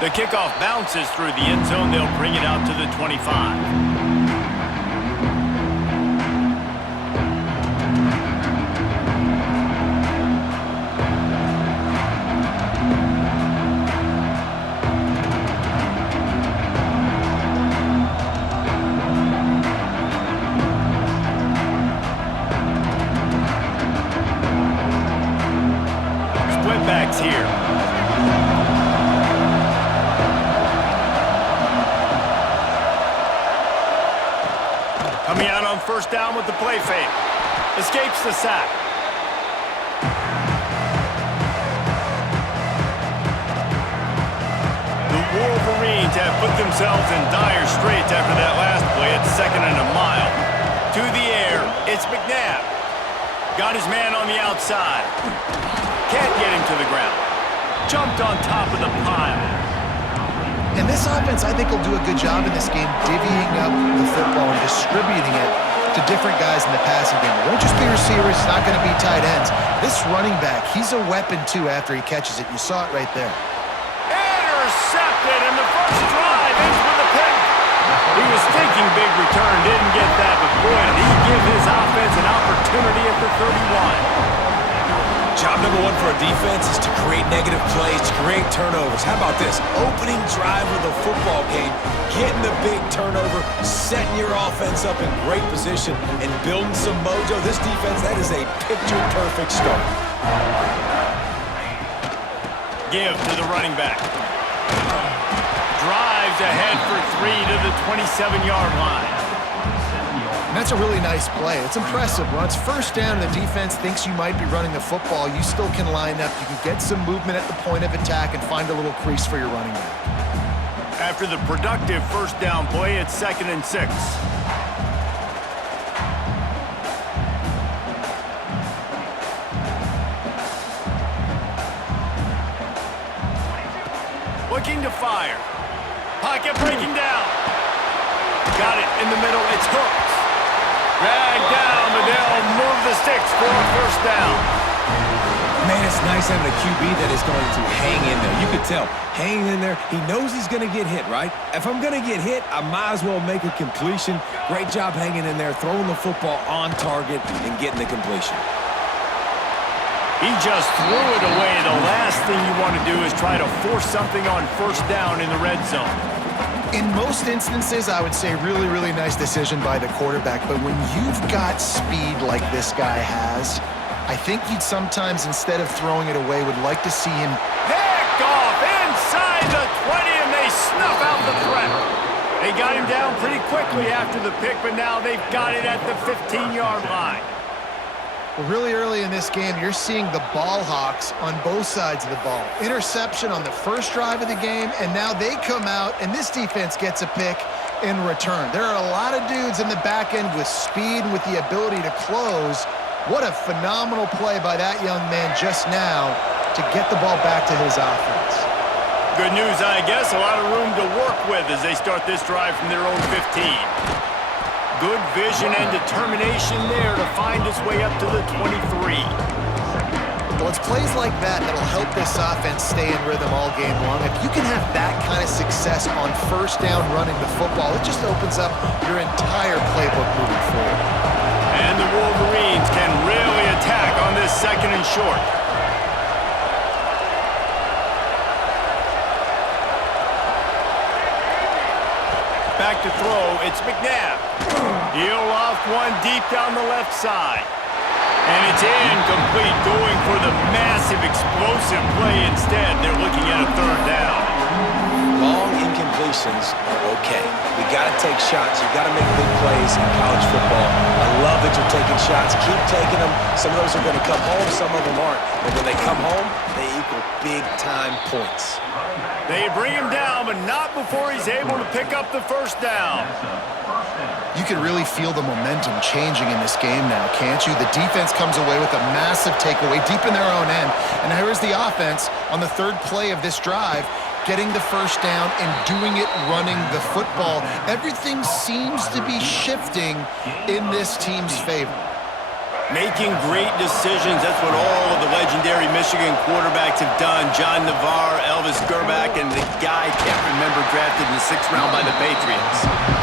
The kickoff bounces through the end zone. They'll bring it out to the 25. Here. Coming out on first down with the play fake. Escapes the sack. The Wolverines have put themselves in dire straits after that last play at 2nd and a mile. To the air, it's McNabb. Got his man on the outside. Can't get him to the ground. Jumped on top of the pile. And this offense, I think, will do a good job in this game divvying up the football and distributing it to different guys in the passing game. It won't just be receivers. It's not going to be tight ends. This running back, he's a weapon, too, after he catches it. You saw it right there. Intercepted, and the first drive ends with a pick. He was thinking big return, didn't get that, but boy, did he give his offense an opportunity at the 31. Job number one for a defense is to create negative plays, to create turnovers. How about this? Opening drive of the football game, getting the big turnover, setting your offense up in great position, and building some mojo. This defense, that is a picture-perfect start. Give to the running back. Drives ahead for 3 to the 27-yard line. And that's a really nice play. It's impressive. When it's first down and the defense thinks you might be running the football, you still can line up. You can get some movement at the point of attack and find a little crease for your running back. After the productive first down play, it's 2nd and 6. Looking to fire. Pocket breaking down. Got it in the middle. It's hooked. Dragged down, but they'll move the sticks for a first down. Man, it's nice having a QB that is going to hang in there. You could tell, hanging in there, he knows he's going to get hit, right? If I'm going to get hit, I might as well make a completion. Great job hanging in there, throwing the football on target and getting the completion. He just threw it away. The last thing you want to do is try to force something on first down in the red zone. In most instances, I would say really, really nice decision by the quarterback. But when you've got speed like this guy has, I think you'd sometimes, instead of throwing it away, would like to see him picked off inside the 20, and they snuff out the threat. They got him down pretty quickly after the pick, but now they've got it at the 15-yard line. Well, really early in this game, you're seeing the ball hawks on both sides of the ball. Interception on the first drive of the game, and now they come out, and this defense gets a pick in return. There are a lot of dudes in the back end with speed and with the ability to close. What a phenomenal play by that young man just now to get the ball back to his offense. Good news, I guess. A lot of room to work with as they start this drive from their own 15. Good vision and determination there to find his way up to the 23. Well, it's plays like that that'll help this offense stay in rhythm all game long. If you can have that kind of success on first down running the football, it just opens up your entire playbook moving forward. And the Wolverines can really attack on this 2nd and short. Back to throw, it's McNabb. He'll loft one deep down the left side. And it's incomplete, going for the massive explosive play instead. They're looking at a 3rd down. Long incompletions are okay. We got to take shots. You got to make big plays in college football. I love that you're taking shots. Keep taking them. Some of those are going to come home. Some of them aren't. But when they come home, they equal big-time points. They bring him down, but not before he's able to pick up the first down. You can really feel the momentum changing in this game now, can't you? The defense comes away with a massive takeaway deep in their own end. And here's the offense on the 3rd play of this drive, getting the first down and doing it running the football. Everything seems to be shifting in this team's favor. Making great decisions. That's what all of the legendary Michigan quarterbacks have done. John Navarre, Elvis Grbac, and the guy I can't remember drafted in the 6th round by the Patriots.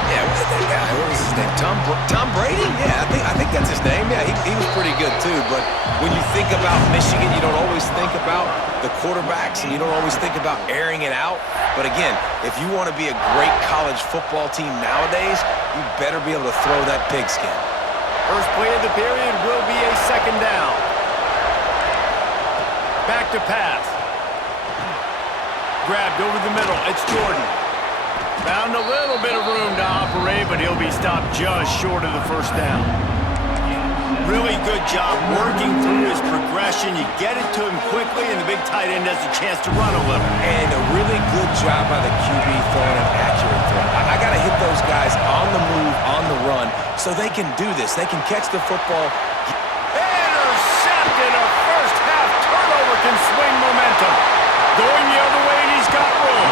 Yeah, that guy, what was his name? Tom Brady? Yeah, I think that's his name. Yeah, he was pretty good too. But when you think about Michigan, you don't always think about the quarterbacks, and you don't always think about airing it out. But again, if you want to be a great college football team nowadays, you better be able to throw that pigskin. First play of the period will be a 2nd down. Back to pass. Grabbed over the middle. It's Jordan. Found a little bit of room to operate, but he'll be stopped just short of the 1st down. Really good job working through his progression. You get it to him quickly, and the big tight end has a chance to run a little. And a really good job by the QB throwing an accurate throw. I got to hit those guys on the move, on the run, so they can do this. They can catch the football. Intercepted. A first-half turnover can swing momentum. Going the other way, and he's got room.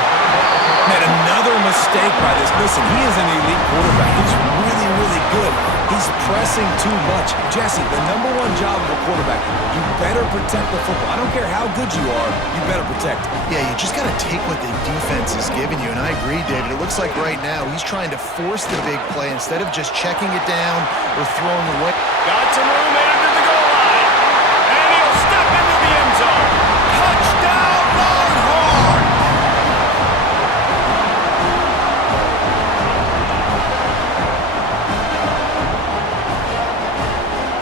Man, another mistake by this. Listen, he is an elite quarterback. He's really, really good. He's pressing too much. Jesse, the #1 job of a quarterback, you better protect the football. I don't care how good you are, you better protect it. Yeah, you just got to take what the defense is giving you, and I agree, David. It looks like right now he's trying to force the big play instead of just checking it down or throwing away. Got some room into the goal line, and he'll step into the end zone. Touchdown, Longhorns!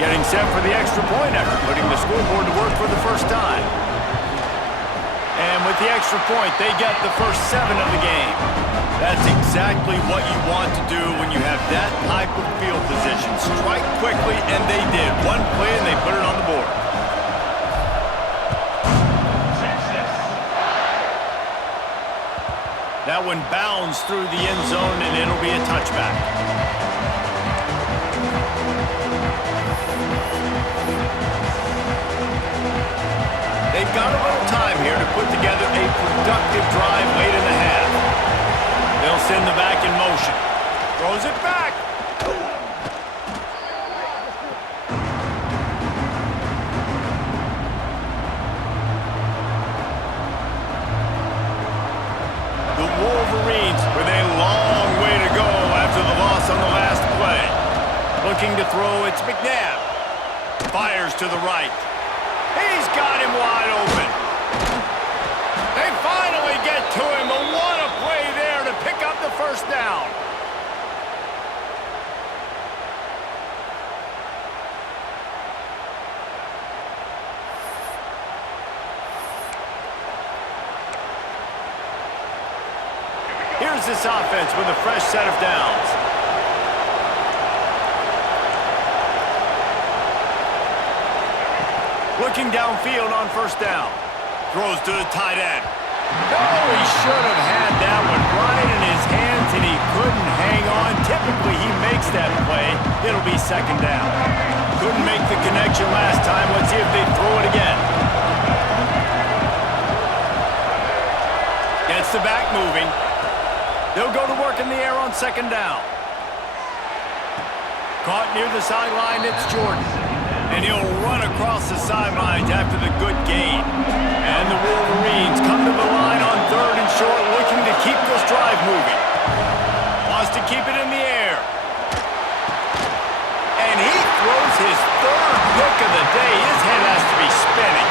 Getting set for the extra point after putting the scoreboard to work for the 1st time. And with the extra point, they get the first 7 of the game. That's exactly what you want to do when you have that type of field position. Strike quickly, and they did. One play, and they put it on the board. That one bounds through the end zone, and it'll be a touchback. They've got a little time here to put together a productive drive late in the half. They'll send the back in motion. Throws it back. The Wolverines with a long way to go after the loss on the last play. Looking to throw, it's McNabb. Fires to the right. He's got him wide open. They finally get to him, but what a play there to pick up the 1st down. Here's this offense with a fresh set of downs. Looking downfield on 1st down. Throws to the tight end. Oh, he should have had that one right in his hands, and he couldn't hang on. Typically, he makes that play. It'll be 2nd down. Couldn't make the connection last time. Let's see if they throw it again. Gets the back moving. They'll go to work in the air on 2nd down. Caught near the sideline, it's Jordan. And he'll run across the sidelines after the good gain. And the Wolverines come to the line on 3rd and short, looking to keep this drive moving. Wants to keep it in the air. And he throws his 3rd pick of the day. His head has to be spinning.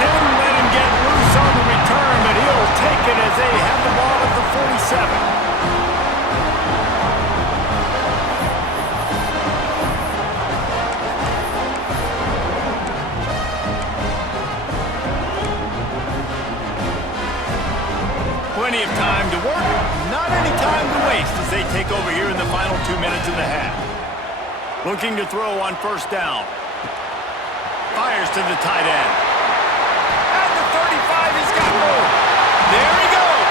Didn't let him get loose on the return, but he'll take it as they have the ball at the 47. Plenty of time to work, not any time to waste as they take over here in the final 2 minutes of the half. Looking to throw on 1st down. Fires to the tight end. At the 35, he's got room. There he goes.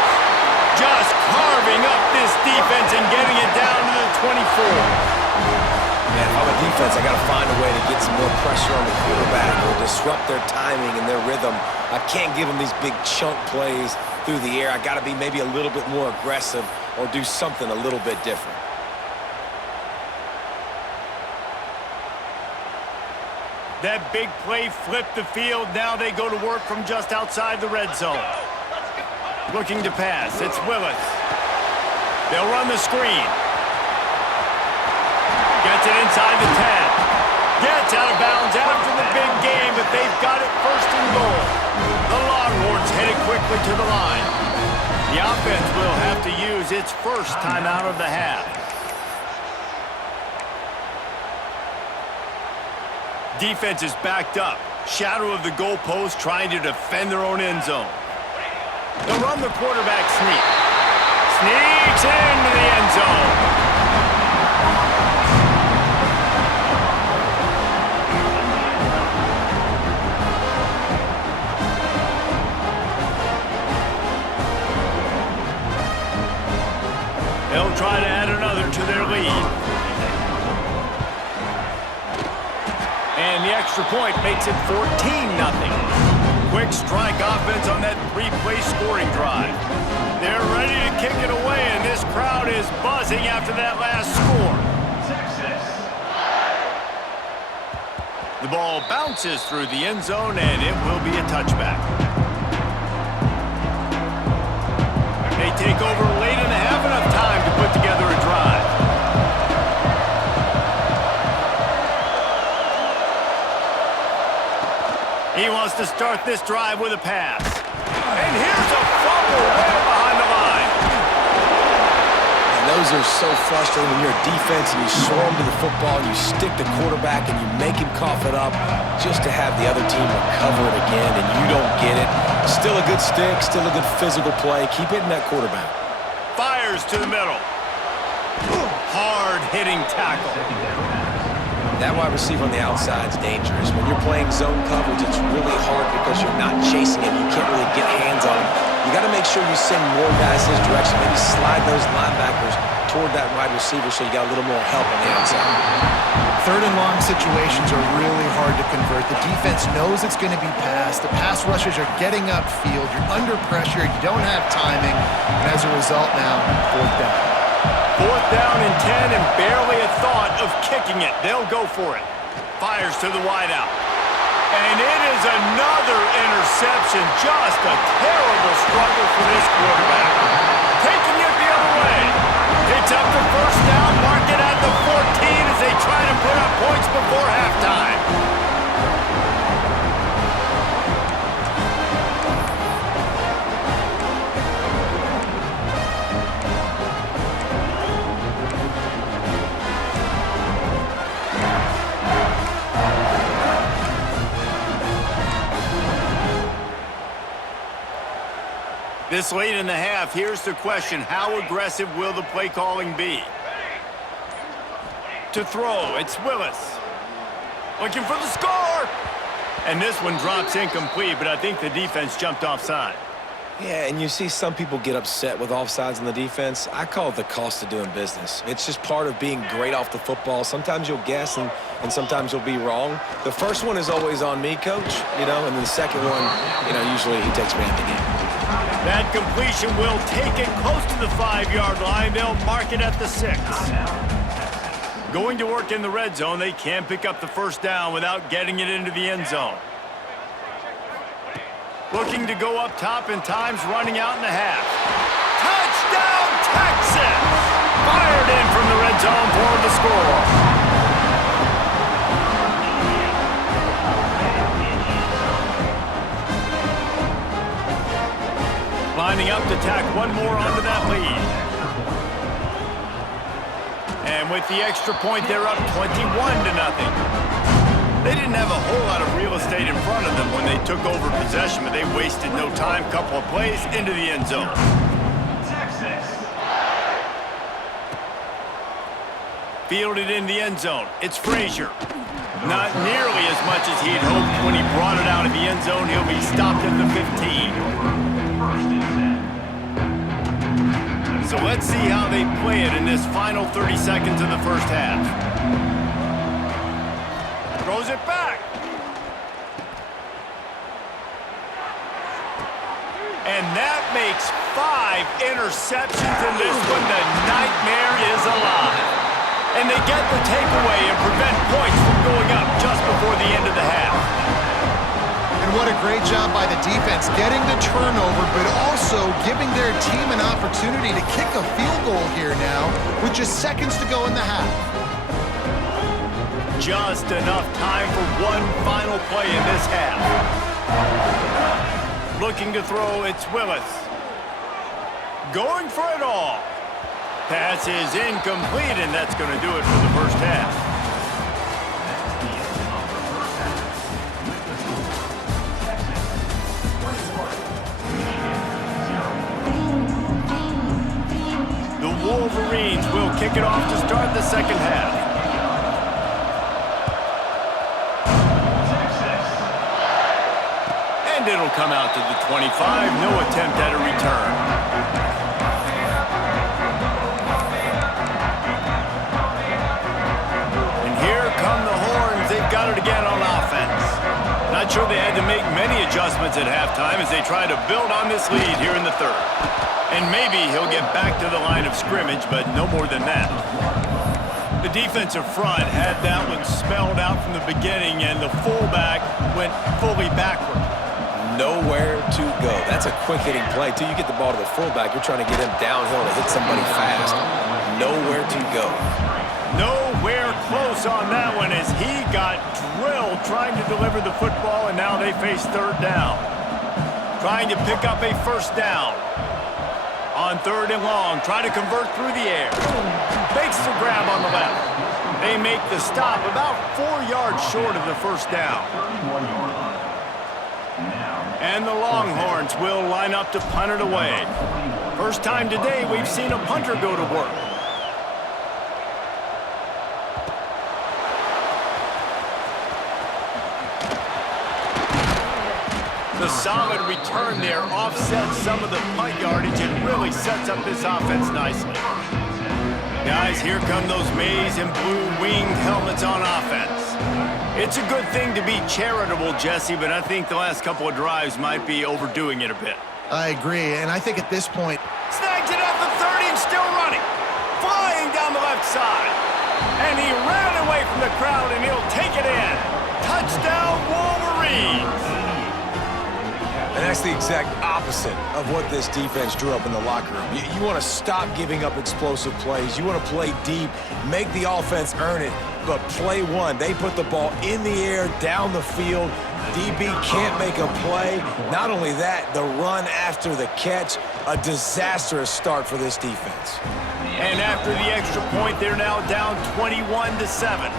Just carving up this defense and getting it down to the 24. Man, if I'm a defense, I got to find a way to get some more pressure on the quarterback or disrupt their timing and their rhythm. I can't give them these big chunk plays through the air. I got to be maybe a little bit more aggressive or do something a little bit different. That big play flipped the field. Now they go to work from just outside the red zone. Looking to pass. It's Willis. They'll run the screen. Gets it inside the 10. Gets out of bounds after the big game, but they've got it first and goal. The Longhorns headed quickly to the line. The offense will have to use its first timeout of the half. Defense is backed up. Shadow of the goalpost trying to defend their own end zone. They'll run the quarterback sneak. Sneaks into the end zone. They'll try to add another to their lead. And the extra point makes it 14-0. Quick strike offense on that three-play scoring drive. They're ready to kick it away, and this crowd is buzzing after that last score. The ball bounces through the end zone, and it will be a touchback. They take over late in the half, enough time to put together a drive. He wants to start this drive with a pass. And here's a fumble way behind the line. And those are so frustrating when you're a defense and you swarm to the football, and you stick the quarterback and you make him cough it up just to have the other team recover it again, and you don't get it. Still a good stick, still a good physical play. Keep hitting that quarterback. Fires to the middle. Hard-hitting tackle. That wide receiver on the outside is dangerous. When you're playing zone coverage, it's really hard because you're not chasing him. You can't really get hands on him. You got to make sure you send more guys his direction. Maybe slide those linebackers toward that wide receiver so you got a little more help on the outside. Third and long situations are really hard to convert. The defense knows it's going to be passed. The pass rushers are getting upfield. You're under pressure. You don't have timing. And as a result now, fourth down. Fourth down and 10, and barely a thought of kicking it. They'll go for it. Fires to the wideout. And it is another interception. Just a terrible struggle for this quarterback. Taking it the other way. Picks up the first down, mark it at the 14 as they try to put up points before halftime. This late in the half, here's the question. How aggressive will the play calling be? To throw, it's Willis. Looking for the score! And this one drops incomplete, but I think the defense jumped offside. Yeah, and you see some people get upset with offsides on the defense. I call it the cost of doing business. It's just part of being great off the football. Sometimes you'll guess and sometimes you'll be wrong. The first one is always on me, coach, and then the second one, usually he takes me out the game. That completion will take it close to the 5-yard line. They'll mark it at the 6. Going to work in the red zone, they can't pick up the first down without getting it into the end zone. Looking to go up top, and time's running out in the half. Touchdown, Texas! Fired in from the red zone for the score. Lining up to tack one more onto that lead. And with the extra point, they're up 21-0. They didn't have a whole lot of real estate in front of them when they took over possession, but they wasted no time. Couple of plays into the end zone. Fielded in the end zone. It's Frazier. Not nearly as much as he had hoped when he brought it out of the end zone. He'll be stopped at the 15. So let's see how they play it in this final 30 seconds of the first half. Throws it back. And that makes 5 interceptions in this one. The nightmare is alive. And they get the takeaway and prevent points from going up just before before the end of the half. And what a great job by the defense getting the turnover, but also giving their team an opportunity to kick a field goal here now with just seconds to go in the half. Just enough time for one final play in this half. Looking to throw, it's Willis. Going for it all. Pass is incomplete, and that's going to do it for the first half. The Wolverines will kick it off to start the second half. And it'll come out to the 25. No attempt at a return. They've got it again on offense. Not sure they had to make many adjustments at halftime as they try to build on this lead here in the third. And maybe he'll get back to the line of scrimmage, but no more than that. The defensive front had that one spelled out from the beginning, and the fullback went fully backward. Nowhere to go. That's a quick-hitting play. Till you get the ball to the fullback, you're trying to get him downhill to hit somebody fast. Nowhere to go. Nowhere close on that one as he got drilled trying to deliver the football, and now they face third down. Trying to pick up a first down. On third and long, try to convert through the air. Makes the grab on the left. They make the stop about 4 yards short of the first down. And the Longhorns will line up to punt it away. First time today we've seen a punter go to work. The solid return there offsets some of the punt yardage and really sets up this offense nicely. Guys, here come those maize and blue winged helmets on offense. It's a good thing to be charitable, Jesse, but I think the last couple of drives might be overdoing it a bit. I agree, and I think at this point... Snags it at the 30 and still running. Flying down the left side. And he ran away from the crowd, and he'll take it in. Touchdown, Wolverines! And that's the exact opposite of what this defense drew up in the locker room. You want to stop giving up explosive plays. You want to play deep, make the offense earn it. But play one, they put the ball in the air, down the field. DB can't make a play. Not only that, the run after the catch, a disastrous start for this defense. And after the extra point, they're now down 21-7.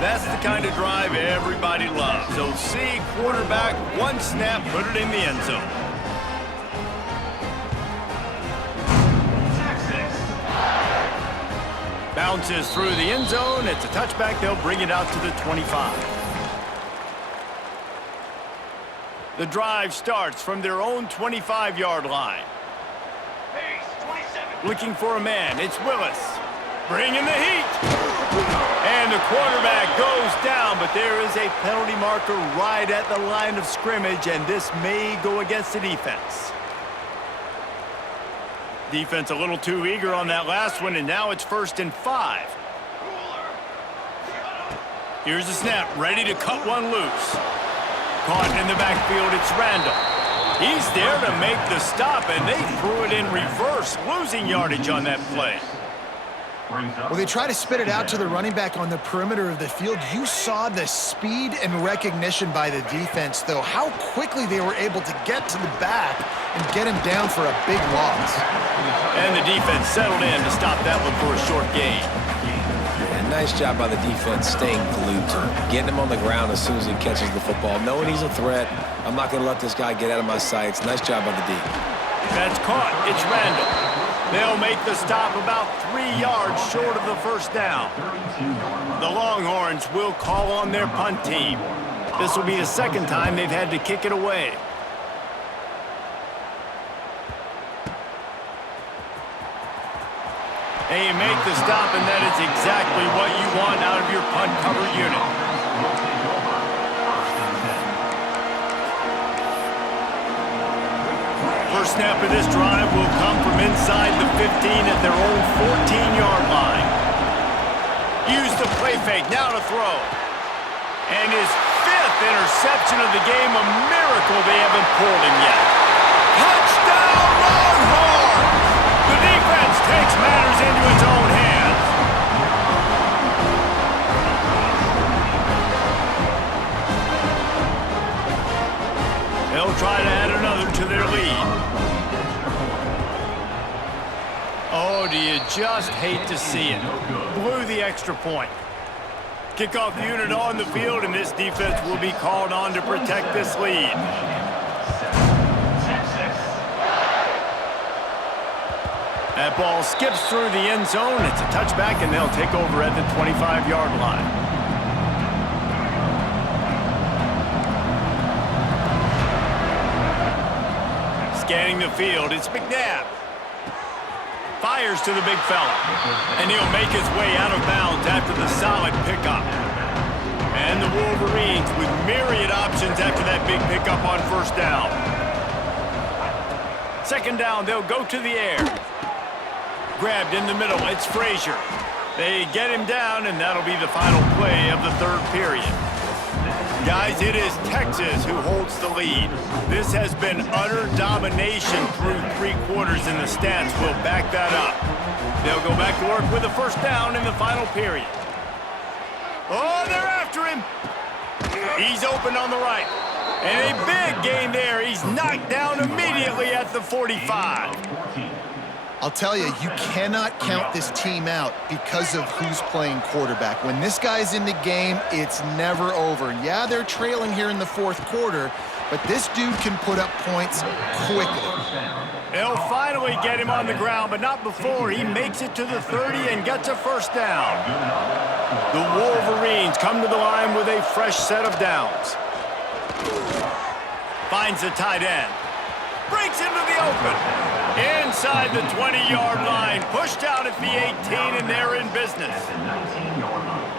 That's the kind of drive everybody loves. So see, quarterback, one snap, put it in the end zone. Bounces through the end zone. It's a touchback. They'll bring it out to the 25. The drive starts from their own 25-yard line. Looking for a man. It's Willis. Bringing the heat. And the quarterback goes down, but there is a penalty marker right at the line of scrimmage, and this may go against the defense. Defense a little too eager on that last one, and now it's 1st and 5. Here's the snap, ready to cut one loose. Caught in the backfield, it's Randall. He's there to make the stop, and they threw it in reverse, losing yardage on that play. Well, they try to spit it out to the running back on the perimeter of the field. You saw the speed and recognition by the defense, though, how quickly they were able to get to the back and get him down for a big loss. And the defense settled in to stop that one for a short gain. And nice job by the defense staying glued to him, getting him on the ground as soon as he catches the football, knowing he's a threat. I'm not going to let this guy get out of my sights. Nice job by the D. That's caught. It's Randall. They'll make the stop about 3 yards short of the first down. The Longhorns will call on their punt team. This will be the second time they've had to kick it away. They make the stop, and that is exactly what you want out of your punt cover unit. First snap of this drive will come from inside the 15 at their own 14-yard line. Use the play fake, now to throw. And his 5th interception of the game, a miracle they haven't pulled him yet. Touchdown, Longhorns! The defense takes matters into its own hands. They'll try to add another to their lead. Oh, do you just hate to see it? Blew the extra point. Kickoff unit on the field, and this defense will be called on to protect this lead. That ball skips through the end zone. It's a touchback, and they'll take over at the 25-yard line. Scanning the field, it's McNabb. Fires to the big fella. And he'll make his way out of bounds after the solid pickup. And the Wolverines with myriad options after that big pickup on first down. Second down, they'll go to the air. Grabbed in the middle, it's Frazier. They get him down, and that'll be the final play of the third period. Guys, it is Texas who holds the lead. This has been utter domination through 3 quarters, and the stats will back that up. They'll go back to work with a first down in the final period. Oh, they're after him. He's open on the right. And a big gain there. He's knocked down immediately at the 45. I'll tell you, you cannot count this team out because of who's playing quarterback. When this guy's in the game, it's never over. Yeah, they're trailing here in the 4th quarter, but this dude can put up points quickly. They'll finally get him on the ground, but not before he makes it to the 30 and gets a first down. The Wolverines come to the line with a fresh set of downs. Finds the tight end. Breaks into the open. Inside the 20-yard line. Pushed out at the 18, and they're in business.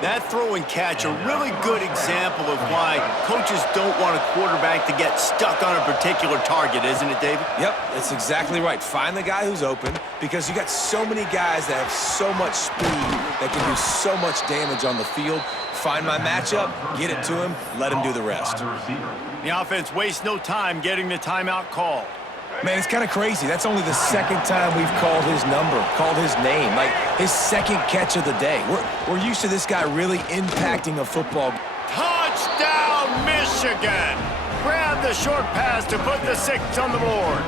That throw and catch, a really good example of why coaches don't want a quarterback to get stuck on a particular target, isn't it, David? Yep, that's exactly right. Find the guy who's open, because you got so many guys that have so much speed that can do so much damage on the field. Find my matchup, get it to him, let him do the rest. The offense wastes no time getting the timeout called. Man, it's kind of crazy. That's only the 2nd time we've called his number, called his name, like his 2nd catch of the day. We're used to this guy really impacting a football. Touchdown, Michigan! Grab the short pass to put the 6 on the board.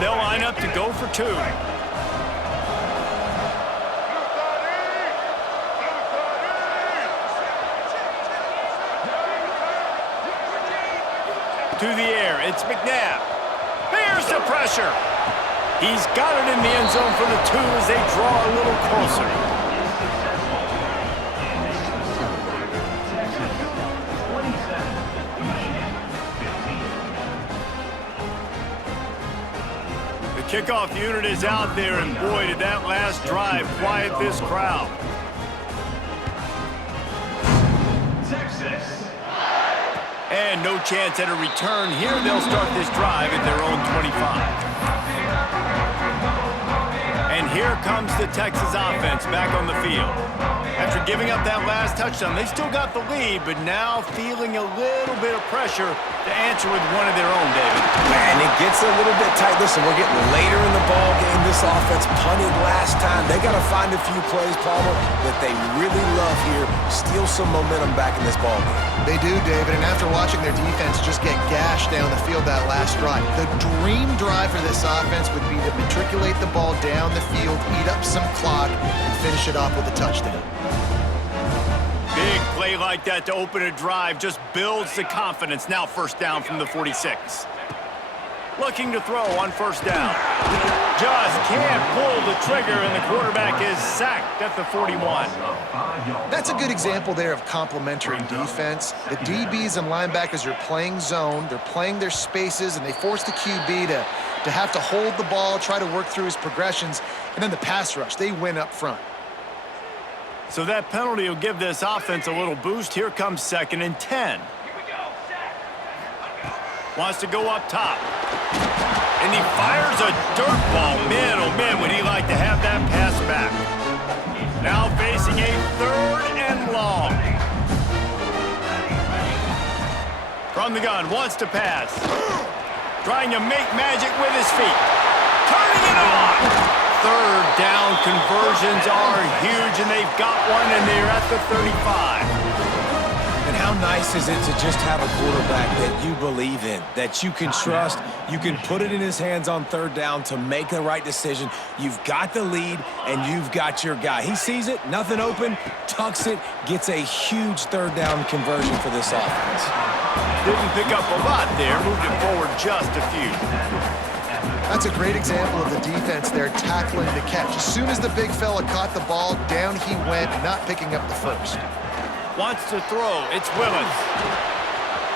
They'll line up to go for 2. To the air, it's McNabb. Here's the pressure. He's got it in the end zone for the 2 as they draw a little closer. Kickoff unit is out there, and boy, did that last drive quiet this crowd. Texas. And no chance at a return here. They'll start this drive at their own 25. And here comes the Texas offense back on the field. After giving up that last touchdown, they still got the lead, but now feeling a little bit of pressure to answer with one of their own, David. Man, it gets a little bit tight. Listen, we're getting later in the ball game. This offense punted last time. They got to find a few plays, Palmer, that they really love here. Steal some momentum back in this ball game. They do, David, and after watching their defense just get gashed down the field that last drive, the dream drive for this offense would be to matriculate the ball down the field, eat up some clock, and finish it off with a touchdown. Big play like that to open a drive just builds the confidence. Now first down from the 46. Looking to throw on first down. Just can't pull the trigger, and the quarterback is sacked at the 41. That's a good example there of complementary defense. The DBs and linebackers are playing zone. They're playing their spaces, and they force the QB to have to hold the ball, try to work through his progressions, and then the pass rush. They win up front. So that penalty will give this offense a little boost. Here comes 2nd and 10. Wants to go up top. And he fires a dirt ball. Man, oh man, would he like to have that pass back. Now facing a 3rd and long. From the gun, wants to pass. Trying to make magic with his feet. Turning it on. 3rd down conversions are huge, and they've got one, and they're at the 35. And how nice is it to just have a quarterback that you believe in, that you can trust, you can put it in his hands on 3rd down to make the right decision. You've got the lead, and you've got your guy. He sees it, nothing open, tucks it, gets a huge 3rd down conversion for this offense. Didn't pick up a lot there, moved it forward just a few. That's a great example of the defense there tackling the catch. As soon as the big fella caught the ball, down he went, not picking up the first. Wants to throw. It's Willis.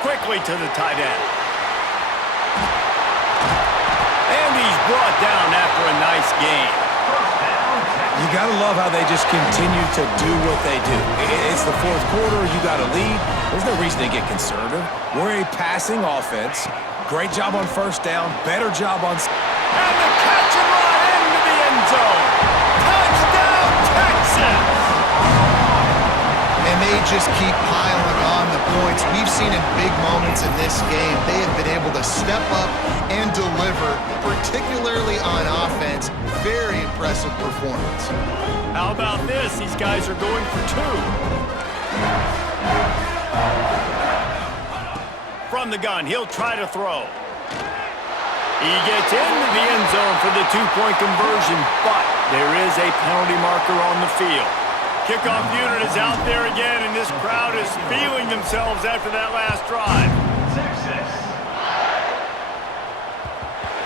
Quickly to the tight end. And he's brought down after a nice gain. You got to love how they just continue to do what they do. It's the 4th quarter. You got a lead. There's no reason to get conservative. We're a passing offense. Great job on 1st down. Better job on... And the catch and run into the end zone. Touchdown, Texas! And they just keep piling on the points. We've seen in big moments in this game, they have been able to step up and deliver, particularly on offense. Very impressive performance. How about this? These guys are going for 2. From the gun, he'll try to throw. He gets into the end zone for the 2-point conversion, but there is a penalty marker on the field. Kickoff unit is out there again, and this crowd is feeling themselves after that last drive.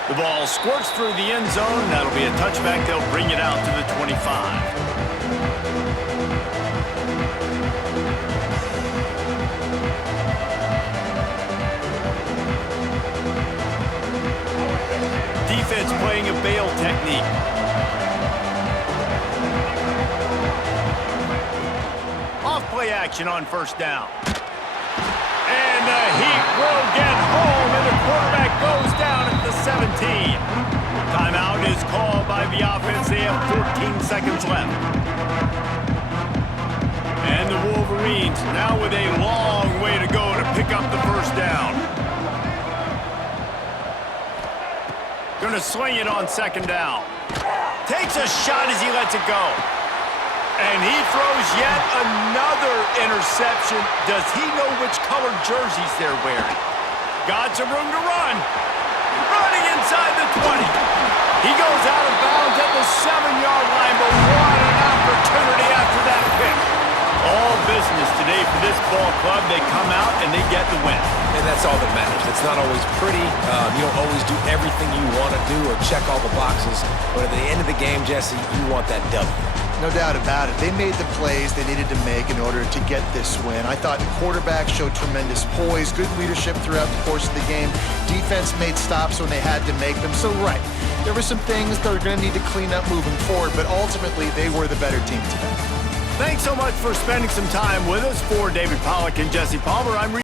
The ball squirts through the end zone. That'll be a touchback. They'll bring it out to the 25. Defense playing a bail technique. Off-play action on 1st down. And the Heat will get home, and the quarterback goes down at the 17. Timeout is called by the offense. They have 14 seconds left. And the Wolverines now with a long way to go to pick up the 1st down. Gonna swing it on 2nd down. Takes a shot as he lets it go. And he throws yet another interception. Does he know which colored jerseys they're wearing? Got some room to run. Running inside the 20. He goes out of bounds at the 7-yard line, but what an opportunity after that pick. All business today for this ball club. They come out and they get the win. And that's all that matters. It's not always pretty. You don't always do everything you want to do or check all the boxes. But at the end of the game, Jesse, you want that W. No doubt about it. They made the plays they needed to make in order to get this win. I thought the quarterback showed tremendous poise, good leadership throughout the course of the game. Defense made stops when they had to make them. So, right, there were some things they're going to need to clean up moving forward, but ultimately they were the better team today. Thanks so much for spending some time with us. For David Pollack and Jesse Palmer, I'm